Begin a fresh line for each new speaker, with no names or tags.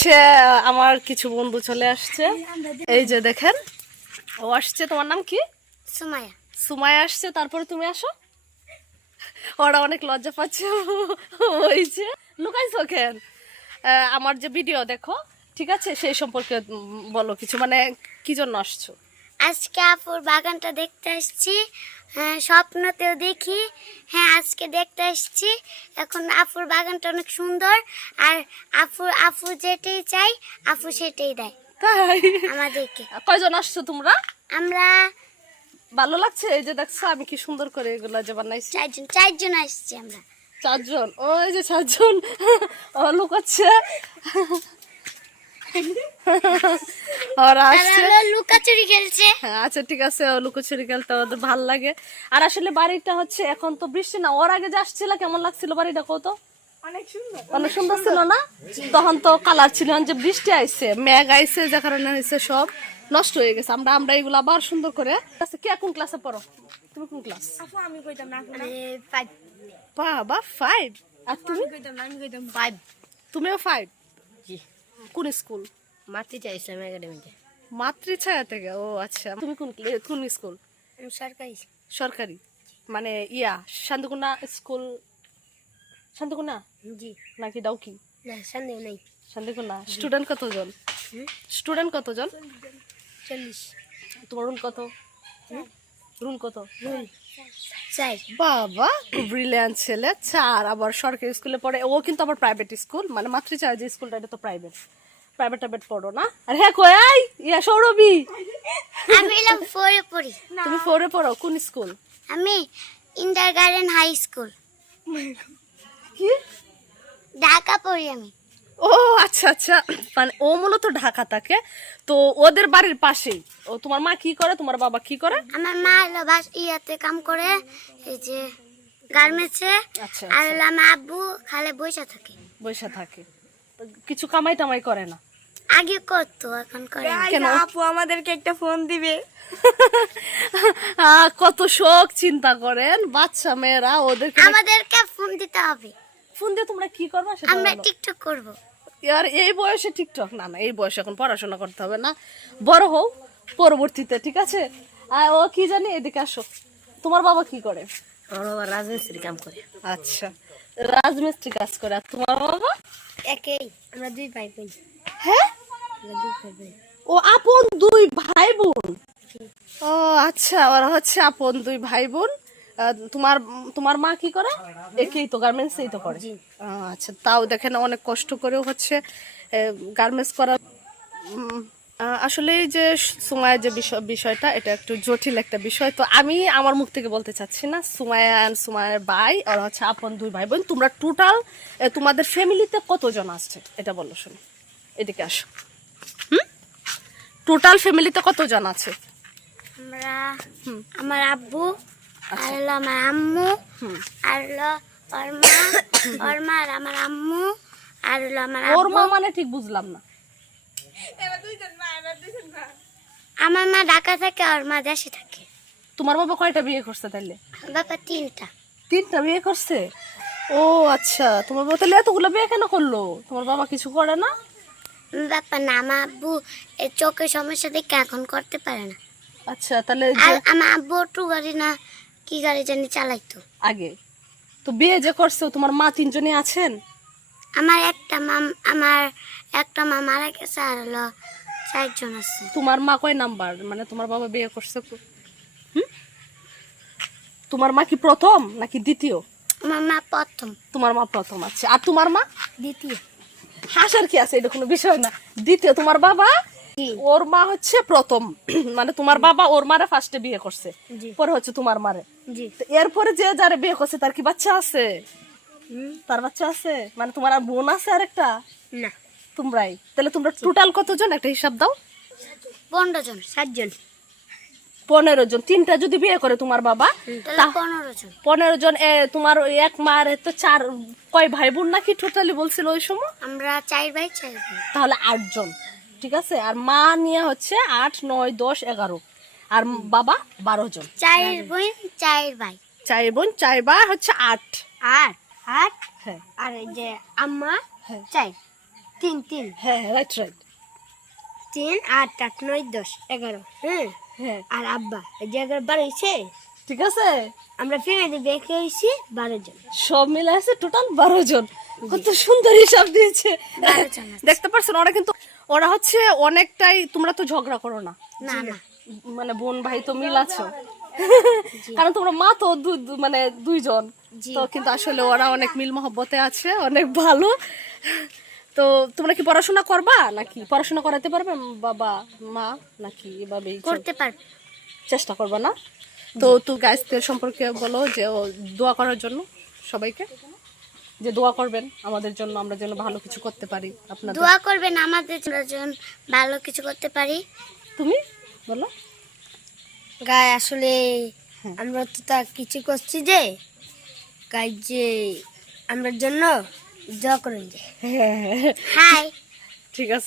হচ্ছে আমার কিছু বন্ধু চলে আসছে, এই যে দেখেন ও আসছে। তোমার নাম কি?
সুমাইয়া।
সুমাইয়া আসছে, তারপরে তুমি আসো। ওরা অনেক লজ্জা পাচ্ছে, ওই যে লুকাইছো কেন? আমার যে ভিডিও দেখো, ঠিক আছে, সেই সম্পর্কে বলো কিছু, মানে কি জন্য আসছো?
আজকে আপুর বাগানটা দেখতে আসছি। হ্যাঁ, স্বপ্নতেও দেখি। হ্যাঁ, আজকে দেখতে আসছি। এখন আপুর বাগানটা অনেক সুন্দর, আর আপু যেটাই চাই আপু সেটাই দেয়
তাই?
আমাদেরকে।
কয়জন আসছো তোমরা?
আমরা
ভালো লাগছে, এই যে দেখছো আমি কি সুন্দর করে এগুলা যে বানাইছি।
চারজন আসছি আমরা।
4 জন, ওই যে 4 জন লুকাচ্ছে। ওরা আসছে,
লুকাচুরি খেলছে।
হ্যাঁ আচ্ছা ঠিক আছে, লুকোচুরি খেলতে ওদের ভালো লাগে। আর আসলে বাড়িটা হচ্ছে এখন তো বৃষ্টি না, ওর আগে যে আসছিল কেমন লাগছিল বাড়িটা কত? অনেক সুন্দর ছিল না? তখন তো কালার ছিল, যে বৃষ্টি আইছে, মেঘ আইছে, যে কারণে হয়েছে সব নষ্ট হয়ে গেছে। আমরা এগুলো আবার সুন্দর করে। আচ্ছা, কে কোন ক্লাসে পড়ো? তুমি কোন ক্লাস?
আমি কইতাম না, 5।
বাবা 5। আর তুমি?
আমি কইতাম 5।
তুমিও 5?
জি।
কোন স্কুল?
মাতৃকা ইসলাম একাডেমিতে।
মাতৃছায়া থেকে? ও আচ্ছা। তুমি কোন স্কুল?
সরকারি।
সরকারি মানে শান্তকুনা স্কুল? শান্তকুনা
জি।
নাকি ডাউকি?
না, সন্দেহ নেই।
শান্তকুনা। স্টুডেন্ট কতজন? স্টুডেন্ট কতজন?
40।
তোমার রুল কত? রুল কত?
রুল 4।
বাবা খুব ব্রিলিয়ান্ট ছেলে। 4। আবার সরকারি স্কুলে পড়ে ও, কিন্তু আবার প্রাইভেট স্কুল, মানে মাতৃছায়া যে স্কুলটা, এটা তো প্রাইভেট টাইভেট পড়ো না? আর হ্যাঁ কই আই সৌরভী,
আমি এলাম 4 এ পড়ি।
তুমি 4 এ পড়ো? কোন স্কুল?
আমি ইন্টারগার্ডেন হাই স্কুল
কি?
ঢাকা পড়ি আমি।
ও আচ্ছা আচ্ছা, মানে ও মূলত ঢাকা থাকে, তো ওদের বাড়ির পাশেই। ও, তোমার মা কি করে, তোমার বাবা কি করে?
আমার মা হলো ইয়াতে কাম করে, এই যে গার্মেন্টসে।
আচ্ছা
আর হলো আমার আব্বু খালে বসে থাকে।
বৈশা থাকে, তো কিছু কামাই টামাই করে না?
আগে করতো, এখন করে না।
কেন?
আপু আমাদেরকে একটা ফোন দিবে।
কত শখ চিন্তা করেন বাচ্চা মেয়েরা, ওদেরকে
আমাদেরকে ফোন দিতে হবে।
ফোন দিয়ে তোমরা কি করবা সেটা
আমরা
বলো।
টিকটক করব।
আর এই বয়সে টিকটক? না না, এই বয়সে এখন পড়াশোনা করতে হবে না, বড় হও পরবর্তীতে, ঠিক আছে? আর ও কি জানি, এদিকে আসো। তোমার বাবা কি করে?
আমার বাবা রাজমিস্ত্রি কাম করে।
আচ্ছা, রাজমিস্ত্রি কাজ করে। আর তোমার বাবা?
একই, আমরা 2 ভাই বোন।
হ্যাঁ,
আমরা 2 ভাই বোন।
ও আপন 2 ভাই বোন? ও আচ্ছা, ওরা হচ্ছে আপন 2 ভাই বোন। তোমার তোমার মা কি করে? একই তো, গার্মেন্টসই তো করে। আচ্ছা, তাও দেখেন অনেক কষ্ট করেও হচ্ছে গার্মেন্টস করা। আসলে এই যে সুমাইয়া যে বিষয়টা, এটা একটু জটিল একটা বিষয়, তো আমি আমার মুখ থেকে বলতে চাচ্ছি না। সুমাইয়া এন্ড সুমাইয়ার ভাই, ওরা হচ্ছে আপন 2 ভাই বোন। তোমরা টোটাল তোমাদের ফ্যামিলিতে কতজন আসছে এটা বলো শুনি, এদিকে আসো। টোটাল ফ্যামিলিতে কতজন আছে?
আমরা আমার আব্বু, আর হলো আমার আম্মু, আর হলো ওর মা, ওর মা আর আমার আম্মু, আর হলো আমার
ওর
আব্বু।
মা মানে ঠিক বুঝলাম না।
আমার মা ঢাকা থাকে, আর মা দেশে থাকে।
তোমার বাবা কয়টা বিয়ে করছে তাইলে?
বাবা 3টা।
3টা বিয়ে করছে? ও আচ্ছা, তোমার বাবা তাহলে এতগুলো বিয়ে কেন করলো? তোমার বাবা কিছু করে না?
বাবা না, আমার আব্বু এই চোখের সমস্যা দেখে এখন করতে পারে না।
আচ্ছা, তাহলে
আর আমার আব্বু টু গাড়ি না কি গাড়ি জানি চালাইতো
আগে। তো বিয়ে যে করছে, তোমার মা 3 জনই আছেন?
আমার একটা মা মারা গেছে, আর হলো 4 জন আছে।
তোমার মা কয় নাম্বার, মানে তোমার বাবা বিয়ে করছে? তোমার মা কি প্রথম নাকি দ্বিতীয়?
আমার মা প্রথম।
তোমার মা প্রথম। আচ্ছা, আর তোমার মা?
দ্বিতীয়।
হাসার কি আছে, এটা কোনো বিষয় না। দ্বিতীয়। তোমার বাবা? ওর মা হচ্ছে প্রথম, মানে তোমার বাবা ওর মারে ফার্স্টে বিয়ে করছে, পরে হচ্ছে তোমার মারে।
জি।
এরপরে যে যারে বিয়ে করছে তার কি বাচ্চা আছে? তার বাচ্চা আছে, মানে তোমার আর বোন আছে আরেকটা?
না,
তোমরাই। তাহলে তোমরা টোটাল কতজন, একটা হিসাব দাও।
15 জন। 7 জন।
15 জন। 3টা যদি বিয়ে করে তোমার বাবা,
তাহলে 15 জন।
15 জন। তোমার ওই এক মার তো 4, কয় ভাই বোন নাকি টোটালি বলছিল ওই সময়?
আমরা 4 ভাই 4 বোন।
তাহলে 8 জন, ঠিক আছে। আর মা নিয়ে হচ্ছে 8, 9, 10, 11, আর বাবা 12 জন।
4 বোন 4 ভাই।
4 বোন 4 ভাই হচ্ছে 8।
8
হ্যাঁ
আর এই যে আম্মা
হ্যাঁ
4। তিন তিন
হ্যাঁ রাইট রাইট।
3 8 8 9 10 11 হ্যাঁ
হ্যাঁ
আর আব্বা এই যে 12 হয়েছে।
ঠিক আছে,
আমরা ফ্যামিলি বেঁকে হয়েছি 12 জন।
সব মিলে আছে টোটাল 12 জন। কত সুন্দর হিসাব দিয়েছে।
12 জন আছে।
দেখতে পাচ্ছেন ওরা কিন্তু ওরা হচ্ছে অনেকটাই, তোমরা তো ঝগড়া করো না
না না
মানে বোন ভাই তো মিল আছো কারণ তোমরা মা তো মানে দুইজন
জি।
তো, কিন্তু আসলে ওরা অনেক মিল মহব্বতে আছে, অনেক ভালো। তো তোমরা কি পড়াশোনা করবা নাকি পড়াশোনা করাতে পারবে বাবা মা, নাকি এভাবেই
করতে পারবে।
চেষ্টা করবা না? তো তুই গাইসদের সম্পর্কে বলো যে ও দোয়া করার জন্য সবাইকে, যে দোয়া করবেন আমাদের জন্য, আমরা যেন ভালো কিছু করতে পারি আপনাদের।
দোয়া করবেন আমাদের জন্য ভালো কিছু করতে পারি।
তুমি বলো।
গায়ে আসলে আমরা তো তা কিছু করছি যে গাই যে আমার জন্য দোয়া করেন যে।
হ্যাঁ
হাই
ঠিক আছে।